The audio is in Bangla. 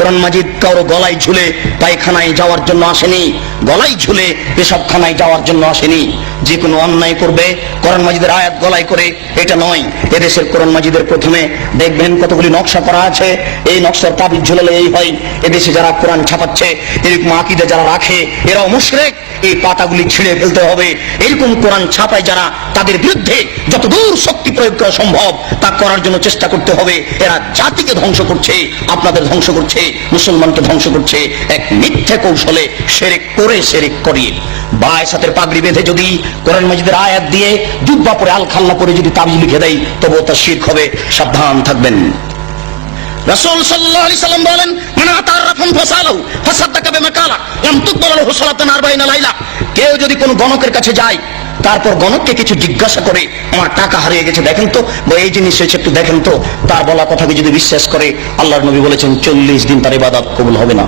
কোরআন মাজিদ কারো গলায় ঝুলে পায়খানায় যাওয়ার জন্য আসেনি, গলায় ঝুলে পেশাবখানায় যাওয়ার জন্য আসেনি। যে কোনো অন্যায় করবে কোরআন মাজিদের আয়াত গলায় করে, এটা নয়। এদেশের কোরআন মাজিদের প্রথমে দেখবেন কতগুলি নকশা করা আছে, এই নকশার তাবিজ ঝুলালে এই হয়। এদেশে যারা কোরআন ছাপাচ্ছে, এরকম আকীদা যারা রাখে, এরাও মুশরিক। এই পাতাগুলি ছিঁড়ে ফেলতে হবে। এরকম কোরআন ছাপায় যারা, তাদের বিরুদ্ধে যতদূর শক্তি প্রয়োগ করা সম্ভব তা করার জন্য চেষ্টা করতে হবে। এরা জাতিকে ধ্বংস করছে, আপনাদের ধ্বংস করছে, মুসলমানকে ধ্বংস করছে এক মিথ্যে কৌশলে, শিরক করে শিরক করিয়ে। বায়সাতের পাগড়ি বেঁধে যদি কোরআন মাজিদের আয়াত দিয়ে জুব্বা পরে আলখাল্লা পরে যদি তাবিজ লিখে দেয়, তবুও তা শিরক হবে, সাবধান থাকবেন। রাসূল সাল্লাল্লাহু আলাইহি সাল্লাম বলেন, মান আতারাফান ফাসালু ফাসাদাকা বিমা কালা লাম তুকবাল লাহু সালাতুন 40 লাইলা। কেউ যদি কোনো গণকের কাছে যায়, তারপর গণককে কিছু জিজ্ঞাসা করে, আমার টাকা হারিয়ে গেছে দেখেন তো, বা এই জিনিস হয়েছে একটু দেখেন তো, তার বলা কথাকে যদি বিশ্বাস করে, আল্লাহর নবী বলেছেন 40 দিন তার ইবাদত কবুল হবে না।